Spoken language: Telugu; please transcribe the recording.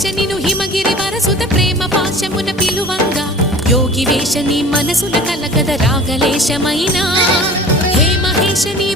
మహేశ నిను హిమగిరి వరసుత ప్రేమ పాశమున పిలువంగా యోగి వేష నీ మనసున కలకద రాగలేశమైనా హే మహేశ నీ